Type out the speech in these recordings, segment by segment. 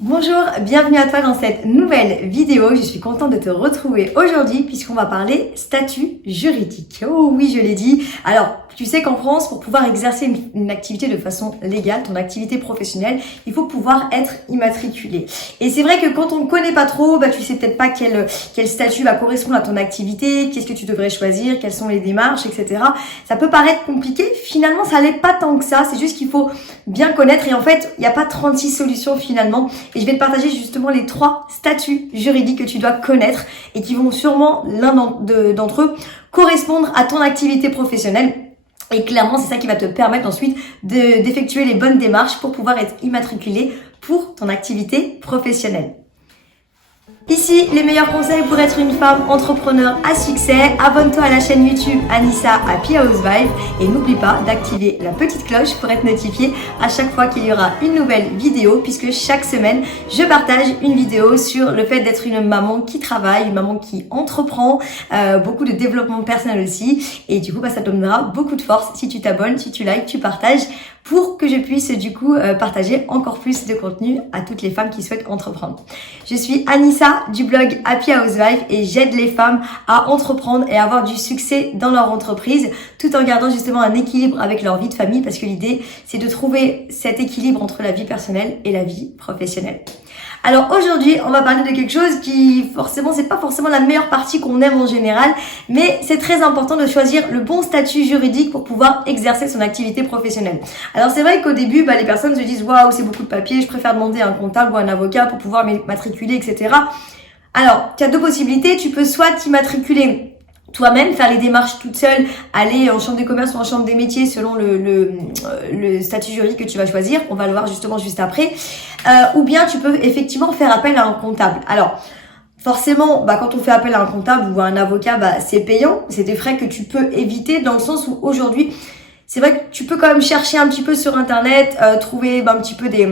Bonjour, bienvenue à toi dans cette nouvelle vidéo. Je suis contente de te retrouver aujourd'hui puisqu'on va parler statut juridique. Oh oui, je l'ai dit. Alors, tu sais qu'en France, pour pouvoir exercer une activité de façon légale, ton activité professionnelle, il faut pouvoir être immatriculé. Et c'est vrai que quand on ne connaît pas trop, tu sais peut-être pas quel statut va correspondre à ton activité, qu'est-ce que tu devrais choisir, quelles sont les démarches, etc. Ça peut paraître compliqué. Finalement, ça l'est pas tant que ça. C'est juste qu'il faut bien connaître. Et en fait, il n'y a pas 36 solutions finalement. Et je vais te partager justement les 3 statuts juridiques que tu dois connaître et qui vont sûrement, l'un d'entre eux, correspondre à ton activité professionnelle. Et clairement, c'est ça qui va te permettre ensuite d'effectuer les bonnes démarches pour pouvoir être immatriculé pour ton activité professionnelle. Ici, les meilleurs conseils pour être une femme entrepreneur à succès. Abonne-toi à la chaîne YouTube Anissa Happy Housewife et n'oublie pas d'activer la petite cloche pour être notifié à chaque fois qu'il y aura une nouvelle vidéo, puisque chaque semaine, je partage une vidéo sur le fait d'être une maman qui travaille, une maman qui entreprend, beaucoup de développement personnel aussi. Et du coup, ça te donnera beaucoup de force si tu t'abonnes, si tu likes, tu partages, pour que je puisse du coup partager encore plus de contenu à toutes les femmes qui souhaitent entreprendre. Je suis Anissa du blog Happy Housewife et j'aide les femmes à entreprendre et à avoir du succès dans leur entreprise tout en gardant justement un équilibre avec leur vie de famille, parce que l'idée c'est de trouver cet équilibre entre la vie personnelle et la vie professionnelle. Alors aujourd'hui, on va parler de quelque chose qui forcément, c'est pas forcément la meilleure partie qu'on aime en général, mais c'est très important de choisir le bon statut juridique pour pouvoir exercer son activité professionnelle. Alors c'est vrai qu'au début, les personnes se disent « Waouh, c'est beaucoup de papiers, je préfère demander un comptable ou un avocat pour pouvoir m'immatriculer, etc. » Alors, tu as 2 possibilités, tu peux soit t'immatriculer toi-même, faire les démarches toute seule, aller en chambre des commerces ou en chambre des métiers selon le statut juridique que tu vas choisir. On va le voir justement juste après. Ou bien tu peux effectivement faire appel à un comptable. Alors, forcément, quand on fait appel à un comptable ou à un avocat, c'est payant. C'est des frais que tu peux éviter dans le sens où aujourd'hui, c'est vrai que tu peux quand même chercher un petit peu sur Internet, trouver un petit peu des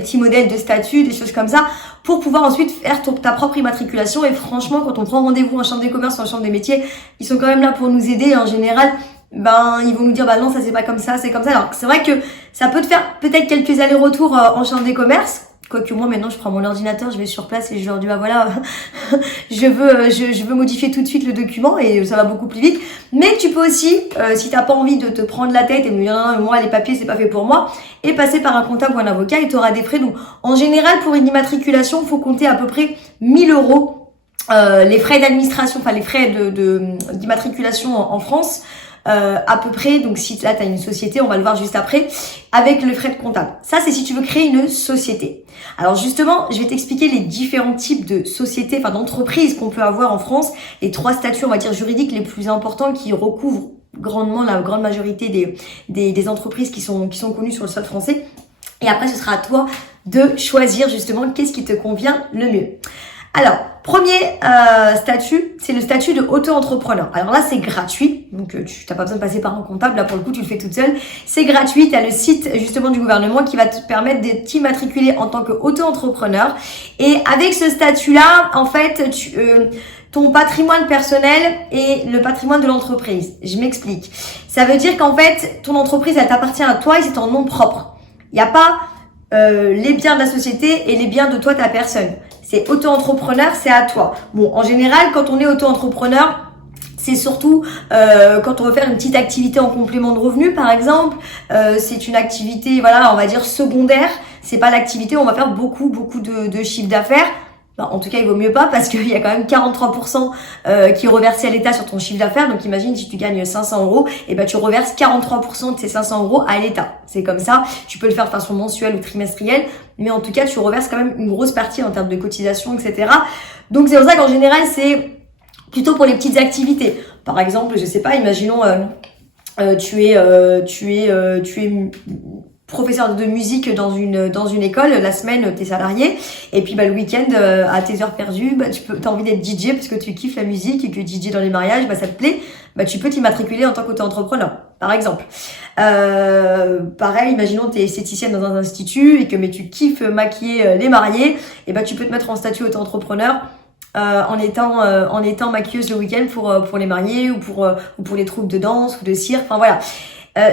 petits modèles de statut, des choses comme ça, pour pouvoir ensuite faire ta propre immatriculation. Et franchement, quand on prend rendez-vous en chambre des commerces ou en chambre des métiers, ils sont quand même là pour nous aider. En général, ils vont nous dire non, ça c'est pas comme ça, c'est comme ça. Alors c'est vrai que ça peut te faire peut-être quelques allers-retours en chambre des commerces. Quoique moi maintenant je prends mon ordinateur, je vais sur place et je leur dis voilà, je veux modifier tout de suite le document et ça va beaucoup plus vite. Mais tu peux aussi, si t'as pas envie de te prendre la tête et de me dire non, moi les papiers c'est pas fait pour moi, et passer par un comptable ou un avocat, et tu auras des frais. Donc en général pour une immatriculation, il faut compter à peu près 1 000 €. Les frais d'administration, les frais d'immatriculation en France. À peu près, donc si là tu as une société, on va le voir juste après, avec le frais de comptable. Ça c'est si tu veux créer une société. Alors justement, je vais t'expliquer les différents types de sociétés, d'entreprises qu'on peut avoir en France, les 3 statuts, on va dire, juridiques les plus importants qui recouvrent grandement la grande majorité des entreprises qui sont connues sur le sol français. Et après, ce sera à toi de choisir justement qu'est-ce qui te convient le mieux. Alors, premier statut, c'est le statut de auto-entrepreneur. Alors là, c'est gratuit, donc tu n'as pas besoin de passer par un comptable. Là, pour le coup, tu le fais toute seule. C'est gratuit, tu as le site justement du gouvernement qui va te permettre de t'immatriculer en tant qu'auto-entrepreneur. Et avec ce statut-là, en fait, ton patrimoine personnel et le patrimoine de l'entreprise. Je m'explique. Ça veut dire qu'en fait, ton entreprise, elle t'appartient à toi et c'est ton nom propre. Il n'y a pas les biens de la société et les biens de toi, ta personne. C'est auto-entrepreneur, c'est à toi. Bon, en général, quand on est auto-entrepreneur, c'est surtout quand on veut faire une petite activité en complément de revenus, par exemple. C'est une activité, on va dire secondaire. C'est pas l'activité où on va faire beaucoup de chiffre d'affaires. En tout cas, il vaut mieux pas parce qu'il y a quand même 43% qui est reversé à l'État sur ton chiffre d'affaires. Donc, imagine si tu gagnes 500 €, et tu reverses 43% de ces 500 € à l'État. C'est comme ça. Tu peux le faire de façon mensuelle ou trimestrielle, mais en tout cas, tu reverses quand même une grosse partie en termes de cotisation, etc. Donc, c'est pour ça qu'en général, c'est plutôt pour les petites activités. Par exemple, je sais pas, imaginons tu es professeur de musique dans une école, la semaine t'es salarié, et puis le week-end à tes heures perdues, t'as envie d'être DJ parce que tu kiffes la musique et que DJ dans les mariages, ça te plaît, tu peux t'immatriculer en tant qu'auto-entrepreneur, par exemple. Pareil, imaginons t'es esthéticienne dans un institut et que tu kiffes maquiller les mariés, et tu peux te mettre en statut auto-entrepreneur en étant maquilleuse le week-end pour les mariés ou pour les troupes de danse ou de cirque, voilà.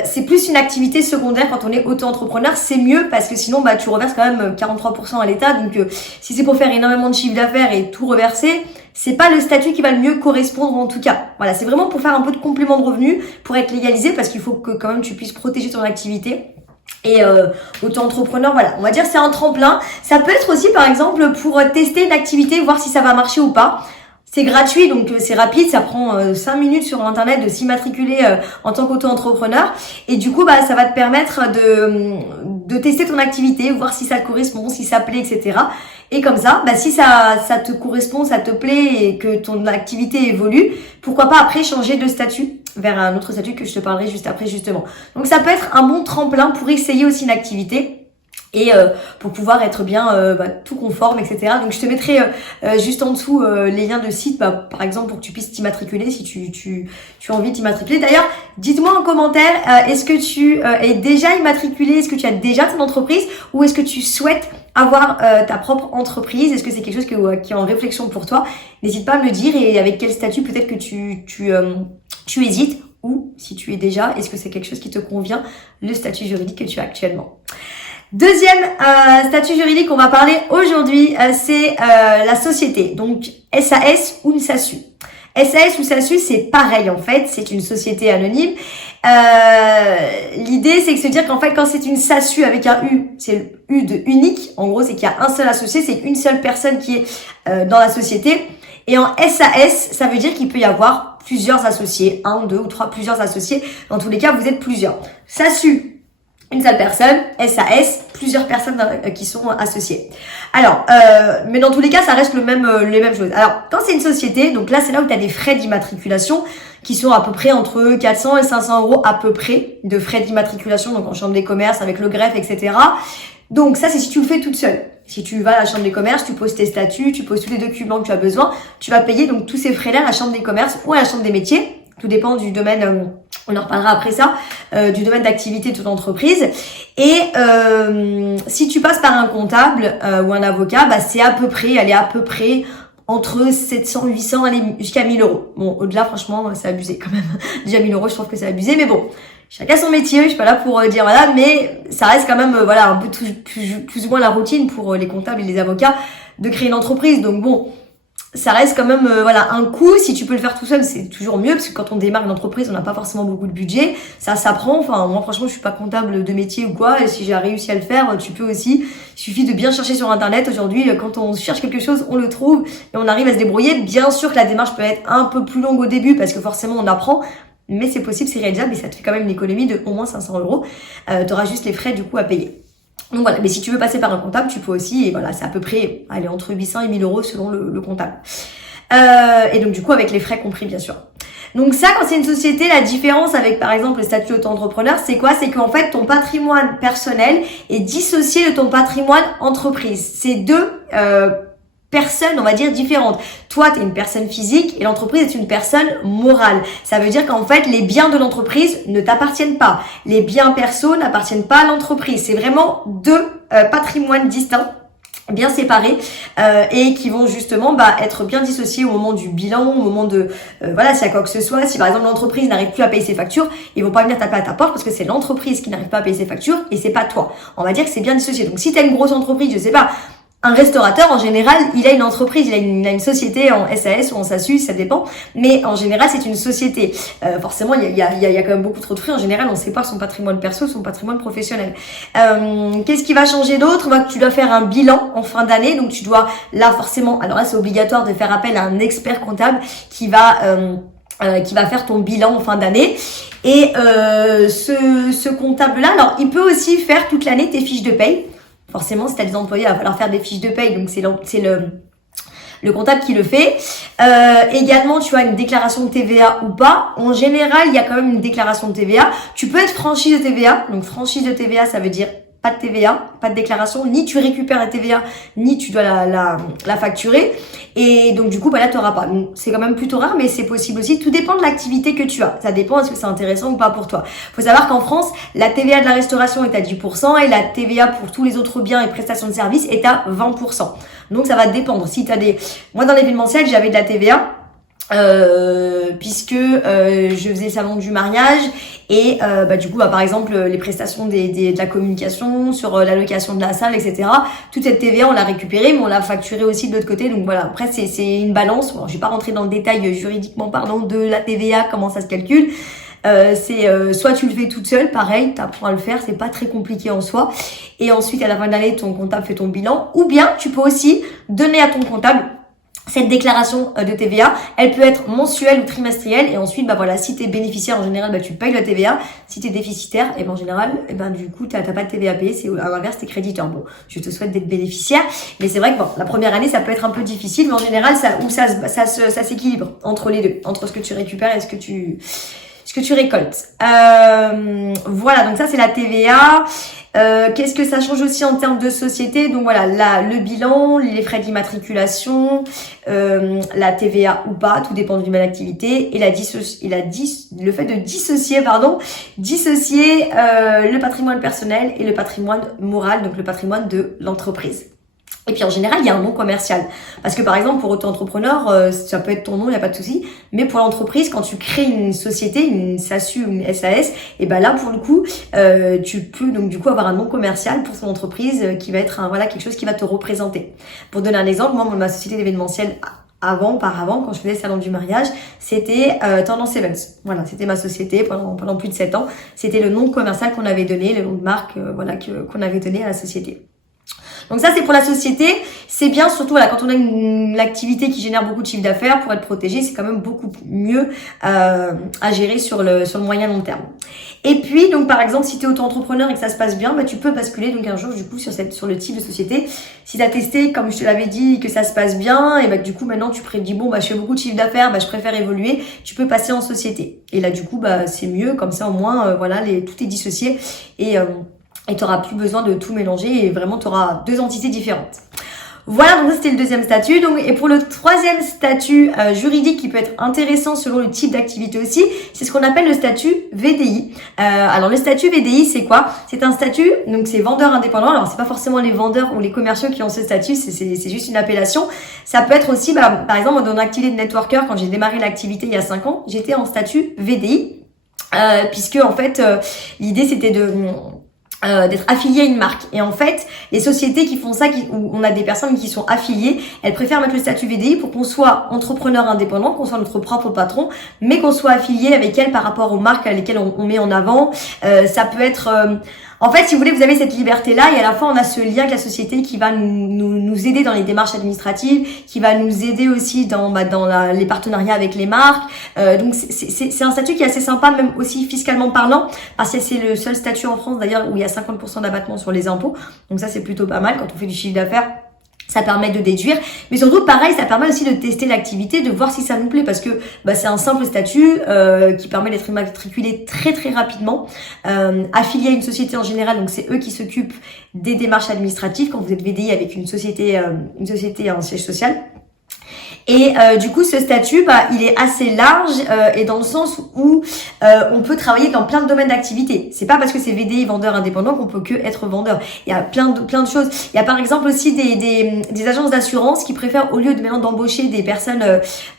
c'est plus une activité secondaire quand on est auto-entrepreneur. C'est mieux parce que sinon, tu reverses quand même 43% à l'État. Donc, si c'est pour faire énormément de chiffre d'affaires et tout reverser, c'est pas le statut qui va le mieux correspondre en tout cas. Voilà, c'est vraiment pour faire un peu de complément de revenu, pour être légalisé parce qu'il faut que quand même tu puisses protéger ton activité. Et auto-entrepreneur, voilà, on va dire c'est un tremplin. Ça peut être aussi par exemple pour tester une activité, voir si ça va marcher ou pas. C'est gratuit, donc c'est rapide, ça prend 5 minutes sur internet de s'immatriculer en tant qu'auto-entrepreneur. Et du coup, ça va te permettre de tester ton activité, voir si ça te correspond, si ça plaît, etc. Et comme ça, si ça te correspond, ça te plaît et que ton activité évolue, pourquoi pas après changer de statut vers un autre statut que je te parlerai juste après justement. Donc ça peut être un bon tremplin pour essayer aussi une activité. Et pour pouvoir être bien tout conforme, etc. Donc je te mettrai juste en dessous les liens de site, par exemple pour que tu puisses t'immatriculer si tu as envie de t'immatriculer. D'ailleurs, dites-moi en commentaire, est-ce que tu es déjà immatriculé, est-ce que tu as déjà ton entreprise ou est-ce que tu souhaites avoir ta propre entreprise? Est-ce que c'est quelque chose qui est en réflexion pour toi? N'hésite pas à me le dire et avec quel statut peut-être que tu hésites ou si tu es déjà, est-ce que c'est quelque chose qui te convient, le statut juridique que tu as actuellement. Deuxième statut juridique qu'on va parler aujourd'hui, c'est la société, donc SAS ou une SASU. SAS ou SASU, c'est pareil en fait, c'est une société anonyme. L'idée, c'est de se dire qu'en fait, quand c'est une SASU avec un U, c'est le U de unique. En gros, c'est qu'il y a un seul associé, c'est une seule personne qui est dans la société. Et en SAS, ça veut dire qu'il peut y avoir plusieurs associés, un, deux ou trois, plusieurs associés. Dans tous les cas, vous êtes plusieurs. SASU, une seule personne, SAS, plusieurs personnes qui sont associées. Alors, mais dans tous les cas, ça reste les mêmes choses. Alors, quand c'est une société, donc là, c'est là où tu as des frais d'immatriculation qui sont à peu près entre 400 et 500 euros à peu près de frais d'immatriculation, donc en chambre des commerces, avec le greffe, etc. Donc ça, c'est si tu le fais toute seule. Si tu vas à la chambre des commerces, tu poses tes statuts, tu poses tous les documents que tu as besoin, tu vas payer donc tous ces frais-là à la chambre des commerces ou à la chambre des métiers. Tout dépend du domaine, on en reparlera après ça, du domaine d'activité de ton entreprise. Et si tu passes par un comptable ou un avocat, c'est à peu près entre 700, 800, allez, jusqu'à 1000 euros. Bon, au-delà, franchement, c'est abusé quand même. Déjà 1000 euros, je trouve que c'est abusé, mais bon. Chacun son métier, je suis pas là pour dire voilà, mais ça reste quand même un peu plus ou moins la routine pour les comptables et les avocats de créer une entreprise. Donc bon, ça reste quand même un coût. Si tu peux le faire tout seul, c'est toujours mieux parce que quand on démarre une entreprise, on n'a pas forcément beaucoup de budget. Ça s'apprend. Enfin, moi franchement, je suis pas comptable de métier ou quoi. Et si j'ai réussi à le faire, tu peux aussi. Il suffit de bien chercher sur internet. Aujourd'hui, quand on cherche quelque chose, on le trouve et on arrive à se débrouiller. Bien sûr que la démarche peut être un peu plus longue au début parce que forcément on apprend. Mais c'est possible, c'est réalisable et ça te fait quand même une économie de au moins 500 euros. Tu auras juste les frais du coup à payer. Donc voilà, mais si tu veux passer par un comptable, tu peux aussi, et voilà, c'est à peu près, entre 800 et 1000 euros selon le comptable. Et donc du coup avec les frais compris bien sûr. Donc ça, quand c'est une société, la différence avec par exemple le statut auto-entrepreneur, c'est quoi? C'est qu'en fait ton patrimoine personnel est dissocié de ton patrimoine entreprise. C'est deux personnes, on va dire, différentes. Toi, tu es une personne physique et l'entreprise est une personne morale. Ça veut dire qu'en fait, les biens de l'entreprise ne t'appartiennent pas. Les biens perso n'appartiennent pas à l'entreprise. C'est vraiment deux patrimoines distincts, bien séparés et qui vont justement être bien dissociés au moment du bilan, au moment de s'il y a quoi que ce soit. Si par exemple l'entreprise n'arrive plus à payer ses factures, ils vont pas venir taper à ta porte parce que c'est l'entreprise qui n'arrive pas à payer ses factures et c'est pas toi. On va dire que c'est bien dissocié. Donc si tu as une grosse entreprise, je sais pas, un restaurateur, en général, il a une entreprise, il a une société en SAS ou en SASU, ça dépend. Mais en général, c'est une société. Forcément, il y a quand même beaucoup trop de frais. En général, on sépare son patrimoine perso, son patrimoine professionnel. Qu'est-ce qui va changer d'autre? Tu dois faire un bilan en fin d'année. Donc, tu dois, là, forcément, alors là, c'est obligatoire de faire appel à un expert comptable qui va faire ton bilan en fin d'année. Et ce comptable-là, alors, il peut aussi faire toute l'année tes fiches de paye. Forcément, si tu as des employés, il va falloir faire des fiches de paye, donc c'est le comptable qui le fait. Également, tu as une déclaration de TVA ou pas. En général, il y a quand même une déclaration de TVA. Tu peux être franchise de TVA. Donc, franchise de TVA, ça veut dire pas de TVA, pas de déclaration, ni tu récupères la TVA, ni tu dois la facturer. Et donc, du coup, là, tu n'auras pas. Donc, c'est quand même plutôt rare, mais c'est possible aussi. Tout dépend de l'activité que tu as. Ça dépend, est-ce que c'est intéressant ou pas pour toi. Faut savoir qu'en France, la TVA de la restauration est à 10% et la TVA pour tous les autres biens et prestations de services est à 20%. Donc, ça va dépendre. Si tu as moi, dans l'événementiel, j'avais de la TVA. puisque je faisais le salon du mariage et du coup par exemple les prestations de la communication sur la location de la salle, etc. Toute cette TVA on l'a récupérée mais on l'a facturée aussi de l'autre côté, donc voilà, après c'est une balance. Bon, je vais pas rentrer dans le détail juridiquement pardon de la TVA, comment ça se calcule. Soit tu le fais toute seule, pareil, t'apprends à le faire, c'est pas très compliqué en soi. Et ensuite, à la fin de l'année, ton comptable fait ton bilan. Ou bien, tu peux aussi donner à ton comptable cette déclaration de TVA. Elle peut être mensuelle ou trimestrielle. Et ensuite, voilà, si t'es bénéficiaire, en général, tu payes la TVA. Si t'es déficitaire, et en général, du coup, t'as pas de TVA à payer. C'est à l'inverse, t'es créditeur. Bon, je te souhaite d'être bénéficiaire. Mais c'est vrai que la première année, ça peut être un peu difficile. Mais en général, ça s'équilibre entre les deux. Entre ce que tu récupères et ce que tu récoltes. Voilà, donc ça c'est la TVA. Qu'est-ce que ça change aussi en termes de société? Donc voilà, le bilan, les frais d'immatriculation, la TVA ou pas, tout dépend du domaine d'activité, et le fait de dissocier le patrimoine personnel et le patrimoine moral, donc le patrimoine de l'entreprise. Et puis en général, il y a un nom commercial. Parce que par exemple, pour auto-entrepreneur, ça peut être ton nom, il n'y a pas de souci. Mais pour l'entreprise, quand tu crées une société, une SASU ou une SAS, et là pour le coup, tu peux donc du coup avoir un nom commercial pour ton entreprise qui va être quelque chose qui va te représenter. Pour donner un exemple, moi ma société d'événementiel auparavant, quand je faisais le salon du mariage, c'était Tendance Events. Voilà, c'était ma société pendant plus de 7 ans. C'était le nom commercial qu'on avait donné, le nom de marque qu'on avait donné à la société. Donc ça c'est pour la société, c'est bien surtout quand on a une activité qui génère beaucoup de chiffre d'affaires, pour être protégé, c'est quand même beaucoup mieux à gérer sur le moyen long terme. Et puis donc par exemple si tu es auto-entrepreneur et que ça se passe bien, tu peux basculer donc un jour du coup sur le type de société. Si tu as testé comme je te l'avais dit que ça se passe bien et du coup maintenant tu dis je fais beaucoup de chiffre d'affaires, je préfère évoluer, tu peux passer en société. Et là du coup c'est mieux, comme ça au moins tout est dissocié et tu n'auras plus besoin de tout mélanger et vraiment tu auras 2 entités différentes. Voilà, donc ça c'était le deuxième statut. Et pour le troisième statut juridique qui peut être intéressant selon le type d'activité aussi, c'est ce qu'on appelle le statut VDI. Alors le statut VDI c'est quoi? C'est un statut, donc c'est vendeur indépendant. Alors c'est pas forcément les vendeurs ou les commerciaux qui ont ce statut, c'est juste une appellation. Ça peut être aussi, par exemple dans mon activité de networker, quand j'ai démarré l'activité il y a 5 ans, j'étais en statut VDI, puisque en fait l'idée c'était d'être affilié à une marque. Et en fait, les sociétés qui font ça, où on a des personnes qui sont affiliées, elles préfèrent mettre le statut VDI pour qu'on soit entrepreneur indépendant, qu'on soit notre propre patron, mais qu'on soit affilié avec elles par rapport aux marques à lesquelles on met en avant. Ça peut être... En fait, si vous voulez, vous avez cette liberté-là et à la fois on a ce lien avec la société qui va nous aider dans les démarches administratives, qui va nous aider aussi dans les partenariats avec les marques. Donc c'est un statut qui est assez sympa, même aussi fiscalement parlant, parce que c'est le seul statut en France d'ailleurs où il y a 50% d'abattement sur les impôts. Donc ça c'est plutôt pas mal quand on fait du chiffre d'affaires. Ça permet de déduire, mais surtout pareil, ça permet aussi de tester l'activité, de voir si ça nous plaît, parce que c'est un simple statut qui permet d'être immatriculé très très rapidement, affilié à une société en général, donc c'est eux qui s'occupent des démarches administratives quand vous êtes VDI avec une société en siège social. Et du coup, ce statut, il est assez large et dans le sens où on peut travailler dans plein de domaines d'activité. C'est pas parce que c'est VDI vendeur indépendant qu'on peut que être vendeur. Il y a plein de choses. Il y a par exemple aussi des agences d'assurance qui préfèrent, au lieu de maintenant d'embaucher des personnes,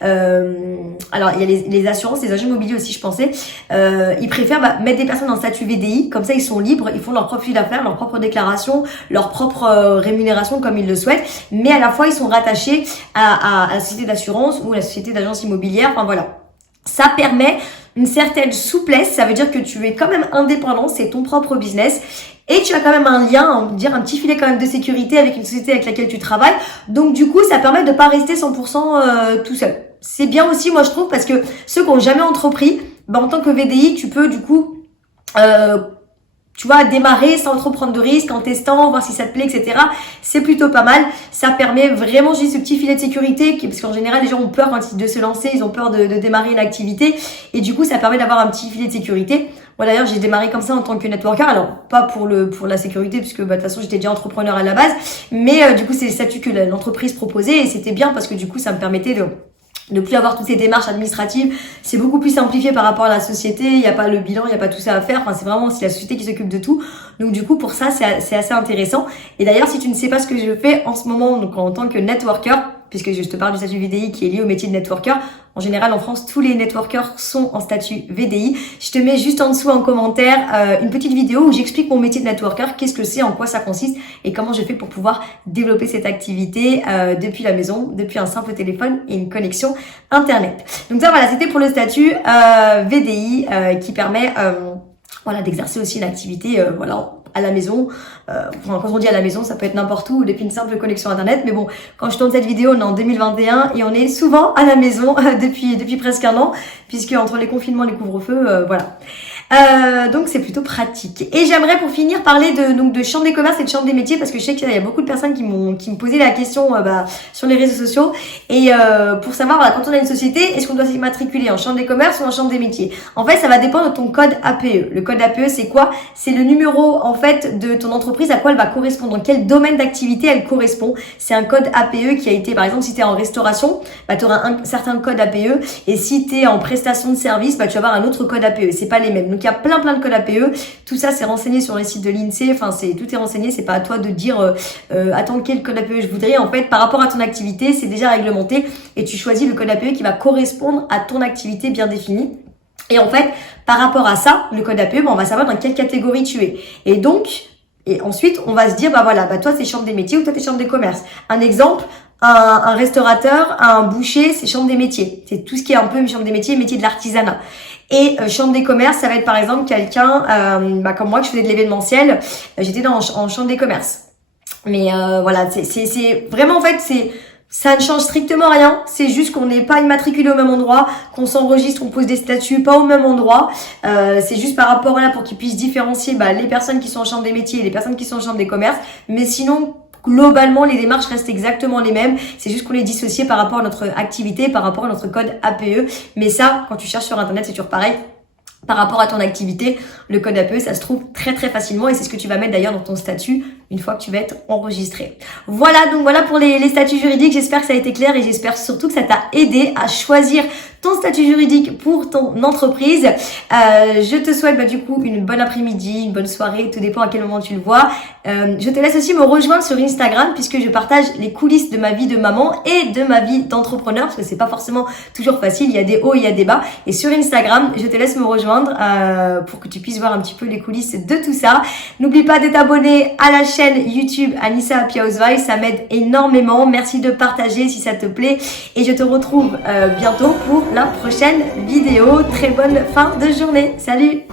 alors il y a les assurances, les agents immobiliers aussi, je pensais, ils préfèrent mettre des personnes en statut VDI, comme ça ils sont libres, ils font leur propre chiffre d'affaires, leur propre déclaration, leur propre rémunération comme ils le souhaitent, mais à la fois ils sont rattachés à la société d'assurance ou la société d'agence immobilière. Enfin voilà, ça permet une certaine souplesse. Ça veut dire que tu es quand même indépendant, c'est ton propre business et tu as quand même un lien, un petit filet quand même de sécurité avec une société avec laquelle tu travailles. Donc du coup, ça permet de pas rester 100% tout seul. C'est bien aussi, moi je trouve, parce que ceux qui n'ont jamais entrepris, en tant que VDI, tu peux du coup tu vois, démarrer sans trop prendre de risques, en testant, voir si ça te plaît, etc. C'est plutôt pas mal. Ça permet vraiment juste ce petit filet de sécurité, parce qu'en général, les gens ont peur de se lancer, ils ont peur de démarrer une activité. Et du coup, ça permet d'avoir un petit filet de sécurité. Moi d'ailleurs, j'ai démarré comme ça en tant que networker. Alors, pas pour la sécurité, puisque de toute façon, j'étais déjà entrepreneur à la base. Mais du coup, c'est le statut que l'entreprise proposait. Et c'était bien parce que du coup, ça me permettait de plus avoir toutes ces démarches administratives. C'est beaucoup plus simplifié par rapport à la société. Il n'y a pas le bilan, il n'y a pas tout ça à faire. Enfin, c'est vraiment aussi la société qui s'occupe de tout. Donc, du coup, pour ça, c'est assez intéressant. Et d'ailleurs, si tu ne sais pas ce que je fais en ce moment, donc en tant que networker, puisque je te parle du statut VDI qui est lié au métier de networker, En général, en France, tous les networkers sont en statut VDI. Je te mets juste en dessous en commentaire une petite vidéo où j'explique mon métier de networker, qu'est-ce que c'est, en quoi ça consiste et comment je fais pour pouvoir développer cette activité depuis la maison, depuis un simple téléphone et une connexion Internet. Donc ça, voilà, c'était pour le statut VDI qui permet voilà, d'exercer aussi une activité voilà, à la maison. Quand on dit à la maison, ça peut être n'importe où depuis une simple connexion Internet. Mais bon, quand je tourne cette vidéo, on est en 2021 et on est souvent à la maison depuis presque un an, puisque entre les confinements et les couvre-feux, voilà. Donc c'est plutôt pratique. Et j'aimerais pour finir parler de chambre des commerces et de chambre des métiers, parce que je sais qu'il y a beaucoup de personnes qui me posaient la question sur les réseaux sociaux. Et pour savoir, voilà, quand on a une société, est-ce qu'on doit s'immatriculer en chambre des commerces ou en chambre des métiers? En fait, ça va dépendre de ton code APE. Le code APE, c'est quoi? C'est le numéro en fait de ton entreprise, à quoi elle va correspondre, dans quel domaine d'activité elle correspond. C'est un code APE qui a été, par exemple, si tu es en restauration, tu auras un certain code APE, et si tu es en prestation de service, tu vas avoir un autre code APE. C'est pas les mêmes. Donc il y a plein de codes APE. Tout ça c'est renseigné sur les sites de l'INSEE. Enfin tout est renseigné. C'est pas à toi de dire attends quel code APE je voudrais. En fait, par rapport à ton activité, c'est déjà réglementé et tu choisis le code APE qui va correspondre à ton activité bien définie. Et en fait, par rapport à ça, le code APE, on va savoir dans quelle catégorie tu es. Et ensuite, on va se dire, toi, c'est chambre des métiers ou toi, t'es chambre des commerces. Un exemple, un restaurateur, un boucher, c'est chambre des métiers. C'est tout ce qui est un peu chambre des métiers, métier de l'artisanat. Et chambre des commerces, ça va être par exemple quelqu'un, comme moi, que je faisais de l'événementiel, j'étais en chambre des commerces. Mais voilà, c'est vraiment, en fait, ça ne change strictement rien, c'est juste qu'on n'est pas immatriculé au même endroit, qu'on s'enregistre, on pose des statuts pas au même endroit. C'est juste par rapport là pour qu'ils puissent différencier les personnes qui sont en chambre des métiers et les personnes qui sont en chambre des commerces. Mais sinon, globalement, les démarches restent exactement les mêmes. C'est juste qu'on les dissocie par rapport à notre activité, par rapport à notre code APE. Mais ça, quand tu cherches sur Internet, c'est toujours pareil. Par rapport à ton activité, le code APE, ça se trouve très facilement et c'est ce que tu vas mettre d'ailleurs dans ton statut une fois que tu vas être enregistré. Voilà, donc voilà pour les statuts juridiques. J'espère que ça a été clair et j'espère surtout que ça t'a aidé à choisir ton statut juridique pour ton entreprise. Je te souhaite du coup une bonne après-midi, une bonne soirée, tout dépend à quel moment tu le vois. Je te laisse aussi me rejoindre sur Instagram puisque je partage les coulisses de ma vie de maman et de ma vie d'entrepreneur parce que c'est pas forcément toujours facile, il y a des hauts, il y a des bas. Et sur Instagram, je te laisse me rejoindre pour que tu puisses voir un petit peu les coulisses de tout ça. N'oublie pas de t'abonner à la chaîne YouTube Anissa Happy Housewife, ça m'aide énormément. Merci de partager si ça te plaît et je te retrouve bientôt pour la prochaine vidéo. Très bonne fin de journée. Salut!